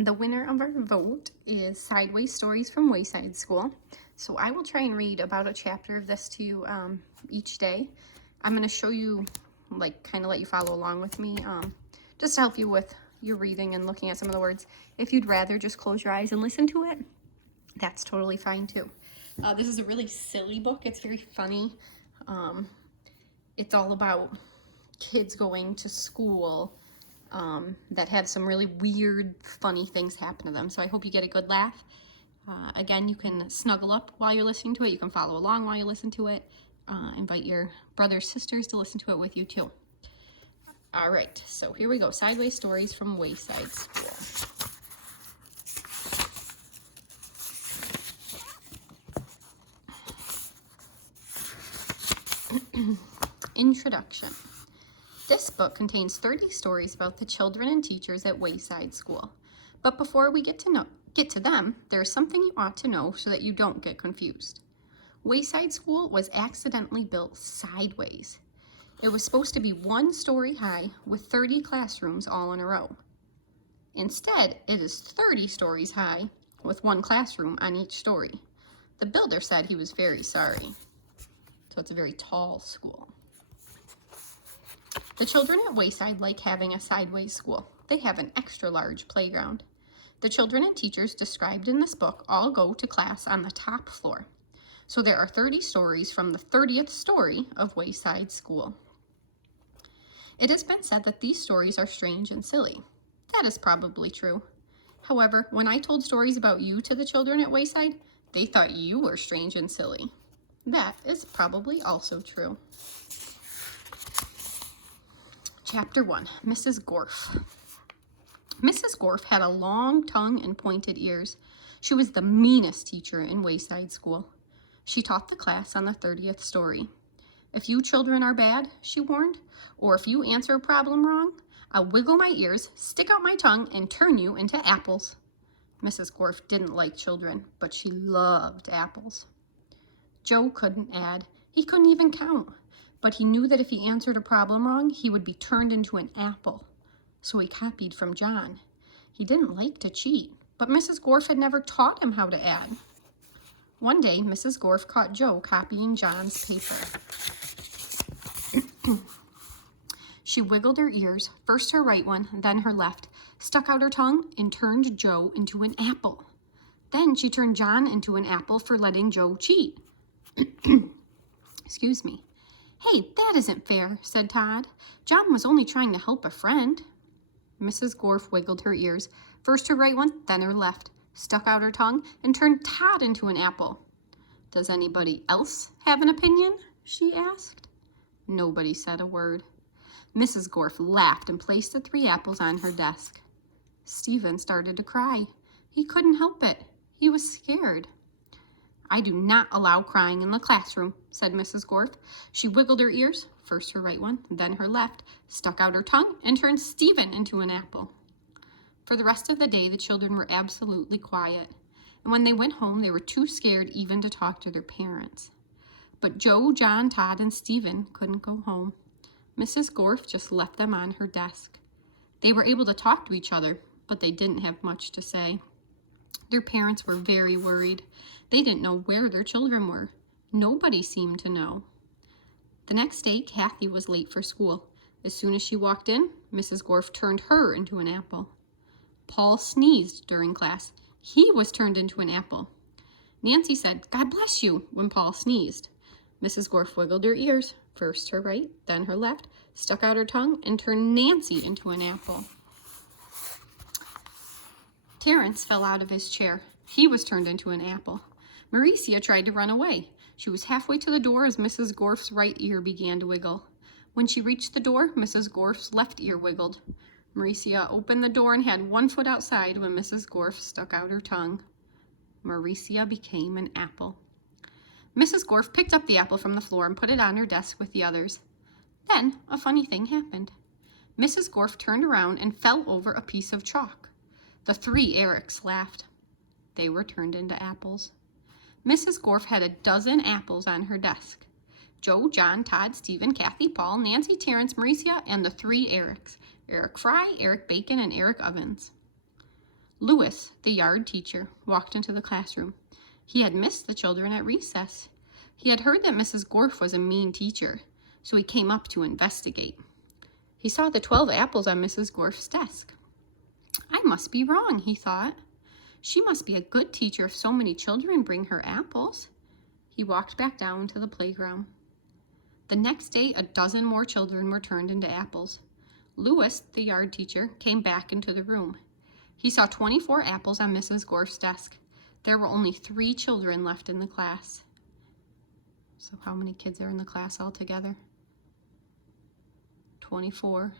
The winner of our vote is Sideways Stories from Wayside School. So I will try and read about a chapter of this to you each day. I'm going to show you, kind of let you follow along with me, just to help you with your reading and looking at some of the words. If you'd rather just close your eyes and listen to it, that's totally fine too. This is a really silly book. It's very funny. It's all about kids going to school that have some really weird, funny things happen to them. So I hope you get a good laugh. Again, you can snuggle up while you're listening to it. You can follow along while you listen to it. Invite your brothers, sisters to listen to it with you too. All right, so here we go. Sideways Stories from Wayside School. Introduction. This book contains 30 stories about the children and teachers at Wayside School. But before we get to them, there is something you ought to know so that you don't get confused. Wayside School was accidentally built sideways. It was supposed to be 1 story high with 30 classrooms all in a row. Instead, it is 30 stories high with 1 classroom on each story. The builder said he was very sorry. So it's a very tall school. The children at Wayside like having a sideways school. They have an extra large playground. The children and teachers described in this book all go to class on the top floor. So there are 30 stories from the 30th story of Wayside School. It has been said that these stories are strange and silly. That is probably true. However, when I told stories about you to the children at Wayside, they thought you were strange and silly. That is probably also true. Chapter 1, Mrs. Gorf. Mrs. Gorf had a long tongue and pointed ears. She was the meanest teacher in Wayside School. She taught the class on the 30th story. If you children are bad, she warned, or if you answer a problem wrong, I'll wiggle my ears, stick out my tongue, and turn you into apples. Mrs. Gorf didn't like children, but she loved apples. Joe couldn't add. He couldn't even count. But he knew that if he answered a problem wrong, he would be turned into an apple. So he copied from John. He didn't like to cheat, but Mrs. Gorf had never taught him how to add. One day, Mrs. Gorf caught Joe copying John's paper. She wiggled her ears, first her right one, then her left, stuck out her tongue, and turned Joe into an apple. Then she turned John into an apple for letting Joe cheat. Excuse me. Hey, that isn't fair, said Todd. John was only trying to help a friend. Mrs. Gorf wiggled her ears, first her right one, then her left, stuck out her tongue, and turned Todd into an apple. Does anybody else have an opinion? She asked. Nobody said a word. Mrs. Gorf laughed and placed the 3 apples on her desk. Stephen started to cry. He couldn't help it. He was scared. I do not allow crying in the classroom, said Mrs. Gorf. She wiggled her ears, first her right one, then her left, stuck out her tongue, and turned Stephen into an apple. For the rest of the day, the children were absolutely quiet, and when they went home, they were too scared even to talk to their parents. But Joe, John, Todd, and Stephen couldn't go home. Mrs. Gorf just left them on her desk. They were able to talk to each other, but they didn't have much to say. Their parents were very worried. They didn't know where their children were. Nobody seemed to know. The next day, Kathy was late for school. As soon as she walked in, Mrs. Gorf turned her into an apple. Paul sneezed during class. He was turned into an apple. Nancy said, "God bless you," when Paul sneezed. Mrs. Gorf wiggled her ears, first her right, then her left, stuck out her tongue, and turned Nancy into an apple. Terrence fell out of his chair. He was turned into an apple. Maricia tried to run away. She was halfway to the door as Mrs. Gorf's right ear began to wiggle. When she reached the door, Mrs. Gorf's left ear wiggled. Maricia opened the door and had 1 foot outside when Mrs. Gorf stuck out her tongue. Maricia became an apple. Mrs. Gorf picked up the apple from the floor and put it on her desk with the others. Then a funny thing happened. Mrs. Gorf turned around and fell over a piece of chalk. The 3 Erics laughed. They were turned into apples. Mrs. Gorf had a dozen apples on her desk. Joe, John, Todd, Stephen, Kathy, Paul, Nancy, Terrence, Maricia, and the 3 Erics. Eric Fry, Eric Bacon, and Eric Ovens. Louis, the yard teacher, walked into the classroom. He had missed the children at recess. He had heard that Mrs. Gorf was a mean teacher, so he came up to investigate. He saw the 12 apples on Mrs. Gorf's desk. I must be wrong, he thought. She must be a good teacher if so many children bring her apples. He walked back down to the playground. The next day, a dozen more children were turned into apples. Louis, the yard teacher, came back into the room. He saw 24 apples on Mrs. Gorf's desk. There were only 3 children left in the class. So how many kids are in the class altogether? 24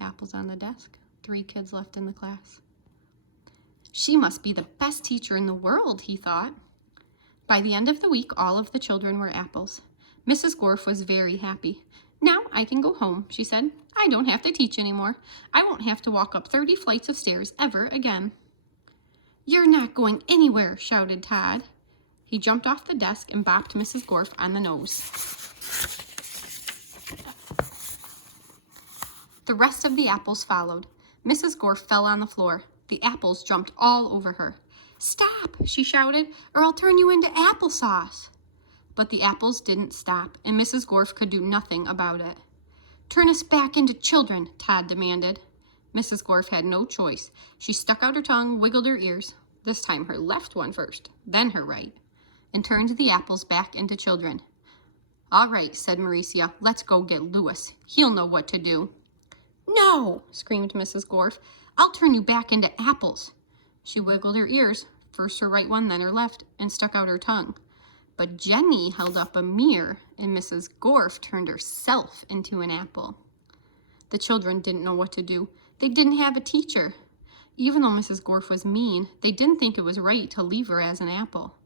apples on the desk, 3 kids left in the class. She must be the best teacher in the world, he thought. By the end of the week, all of the children were apples. Mrs. Gorf was very happy. Now I can go home, she said. I don't have to teach anymore. I won't have to walk up 30 flights of stairs ever again. You're not going anywhere, shouted Todd. He jumped off the desk and bopped Mrs. Gorf on the nose. The rest of the apples followed. Mrs. Gorf fell on the floor. The apples jumped all over her. Stop, she shouted, or I'll turn you into applesauce. But the apples didn't stop, and Mrs. Gorf could do nothing about it. Turn us back into children, Todd demanded. Mrs. Gorf had no choice. She stuck out her tongue, wiggled her ears, this time her left one first, then her right, and turned the apples back into children. All right, said Mauricia, let's go get Louis. He'll know what to do. No, screamed Mrs. Gorf. I'll turn you back into apples. She wiggled her ears, first her right one, then her left, and stuck out her tongue. But Jenny held up a mirror, and Mrs. Gorf turned herself into an apple. The children didn't know what to do. They didn't have a teacher. Even though Mrs. Gorf was mean, they didn't think it was right to leave her as an apple.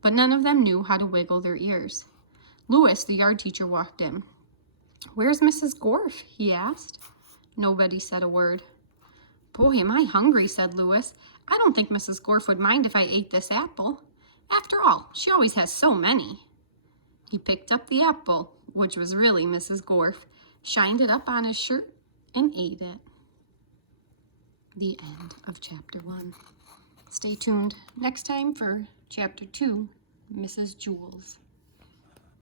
But none of them knew how to wiggle their ears. Louis, the yard teacher, walked in. Where's Mrs. Gorf? He asked. Nobody said a word. Boy, am I hungry, said Louis. I don't think Mrs. Gorf would mind if I ate this apple. After all, she always has so many. He picked up the apple, which was really Mrs. Gorf, shined it up on his shirt, and ate it. The end of Chapter 1. Stay tuned next time for Chapter 2, Mrs. Jewls.